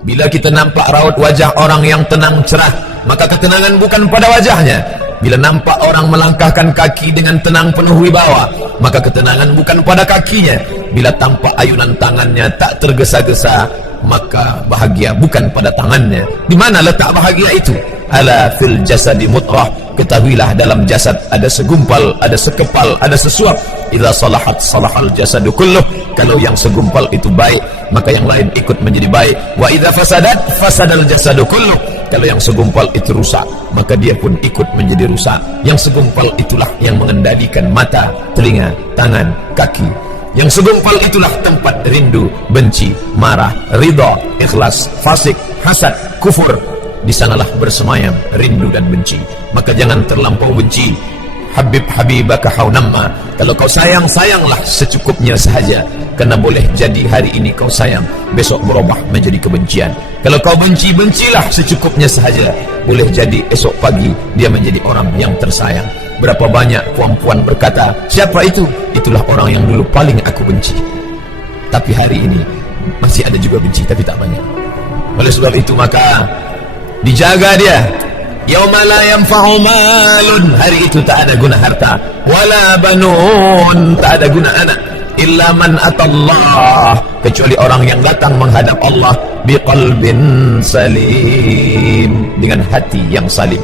Bila kita nampak raut wajah orang yang tenang cerah, maka ketenangan bukan pada wajahnya. Bila nampak orang melangkahkan kaki dengan tenang penuh wibawa, maka ketenangan bukan pada kakinya. Bila tampak ayunan tangannya tak tergesa-gesa, maka bahagia bukan pada tangannya. Di mana letak bahagia itu? Ala fil jasadi mutrah. Ketahuilah dalam jasad ada segumpal, ada sekepal, ada sesuap. Idza salahat salahal jasadu kulluh. Kalau yang segumpal itu baik, maka yang lain ikut menjadi baik. Wa idza fasadat fasadal jasadu kulluh. Kalau yang segumpal itu rusak, maka dia pun ikut menjadi rusak. Yang segumpal itulah yang mengendalikan mata, telinga, tangan, kaki. Yang segumpal itulah tempat rindu, benci, marah, ridha, ikhlas, fasik, hasad, kufur. Di sanalah bersemayam rindu dan benci. Maka jangan terlampau benci. Habib habibaka haunamma. Kalau kau sayang, sayanglah secukupnya sahaja. Karena boleh jadi hari ini kau sayang, besok berubah menjadi kebencian. Kalau kau benci, bencilah secukupnya sahaja. Boleh jadi esok pagi dia menjadi orang yang tersayang. Berapa banyak puan-puan berkata, siapa itu? Itulah orang yang dulu paling aku benci. Tapi hari ini masih ada juga benci, tapi tak banyak. Oleh sebab itu maka dijaga dia. Yauma la yanfa'u malun, hari itu tak ada guna harta, wala banun, tak ada guna anak, illa man atallah, kecuali orang yang datang menghadap Allah biqalbin salim, dengan hati yang salim.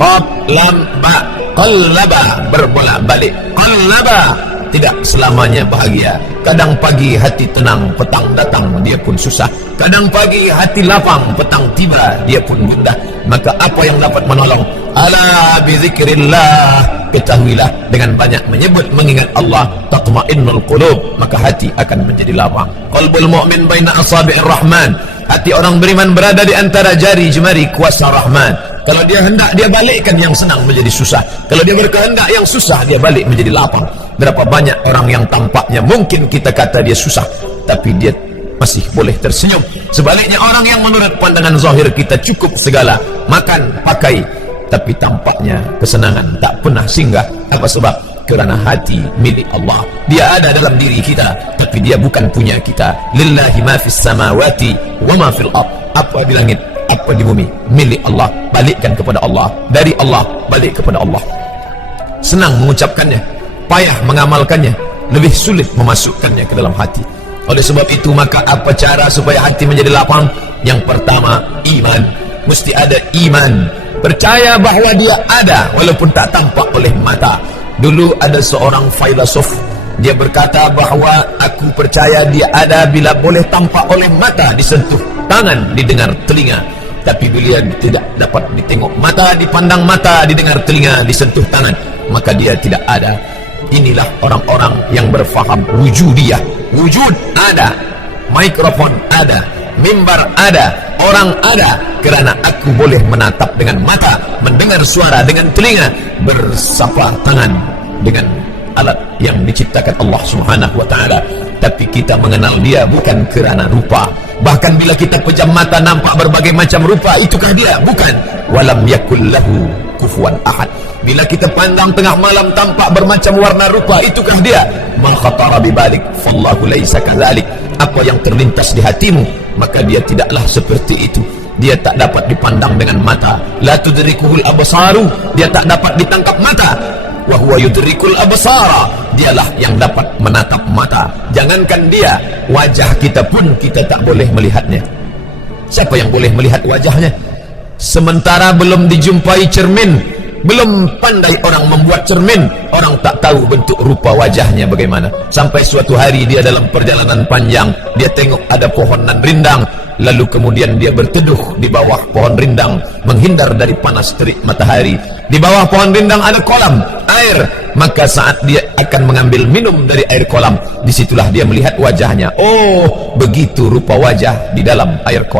Qab lam ba, qallaba, berbolak-balik. Qallaba, tidak selamanya bahagia. Kadang pagi hati tenang, petang datang dia pun susah. Kadang pagi hati lapang, petang tiba dia pun gundah. Maka apa yang dapat menolong? Ala bizikrillah, ketahuilah dengan banyak menyebut mengingat Allah tatma'innul qulub, maka hati akan menjadi lapang. Qalbul mu'min baina asabi'ir rahman, hati orang beriman berada di antara jari jemari kuasa Rahman. Kalau dia hendak, dia balikkan yang senang menjadi susah. Kalau dia berkehendak yang susah, dia balik menjadi lapang. Berapa banyak orang yang tampaknya mungkin kita kata dia susah, tapi dia masih boleh tersenyum. Sebaliknya orang yang menurut pandangan zahir kita cukup segala, makan, pakai, tapi tampaknya kesenangan tak pernah singgah. Apa sebab? Kerana hati milik Allah. Dia ada dalam diri kita, tapi dia bukan punya kita. Lillahi ma fis samawati wa ma fil ard. Apa di langit, apa di bumi, milik Allah. Balikkan kepada Allah. Dari Allah, balik kepada Allah. Senang mengucapkannya, payah mengamalkannya, lebih sulit memasukkannya ke dalam hati. Oleh sebab itu maka apa cara supaya hati menjadi lapang? Yang pertama, iman. Mesti ada iman, percaya bahawa dia ada walaupun tak tampak oleh mata. Dulu ada seorang filosof, dia berkata bahawa aku percaya dia ada bila boleh tampak oleh mata, disentuh tangan, didengar telinga. Tapi bila tidak dapat ditengok mata, dipandang mata, didengar telinga, disentuh tangan, maka dia tidak ada. Inilah orang-orang yang berfaham wujudiyah. Wujud ada, mikrofon ada, mimbar ada, orang ada, kerana aku boleh menatap dengan mata, mendengar suara dengan telinga, bersapa tangan dengan alat yang diciptakan Allah Subhanahu wa taala. Tapi kita mengenal dia bukan kerana rupa. Bahkan bila kita pejam mata nampak berbagai macam rupa, itukah dia? Bukan. Walam yakul lahu kufuwan ahad. Bila kita pandang tengah malam tampak bermacam warna rupa, itukah dia? Ma khatara bibalik fallahu laisa kadzalik. Apa yang terlintas di hatimu, maka dia tidaklah seperti itu. Dia tak dapat dipandang dengan mata. La tudrikuhul absaru, dia tak dapat ditangkap mata. Wa huwa yudrikul absara, dialah yang dapat menatap mata. Jangankan dia, wajah kita pun kita tak boleh melihatnya. Siapa yang boleh melihat wajahnya? Sementara belum dijumpai cermin, belum pandai orang membuat cermin, orang tak tahu bentuk rupa wajahnya bagaimana. Sampai suatu hari dia dalam perjalanan panjang, dia tengok ada pohon nan rindang, lalu kemudian dia berteduh di bawah pohon rindang, menghindar dari panas terik matahari. Di bawah pohon rindang ada kolam air, maka saat dia akan mengambil minum dari air kolam, disitulah dia melihat wajahnya. Oh, begitu rupa wajah di dalam air kolam.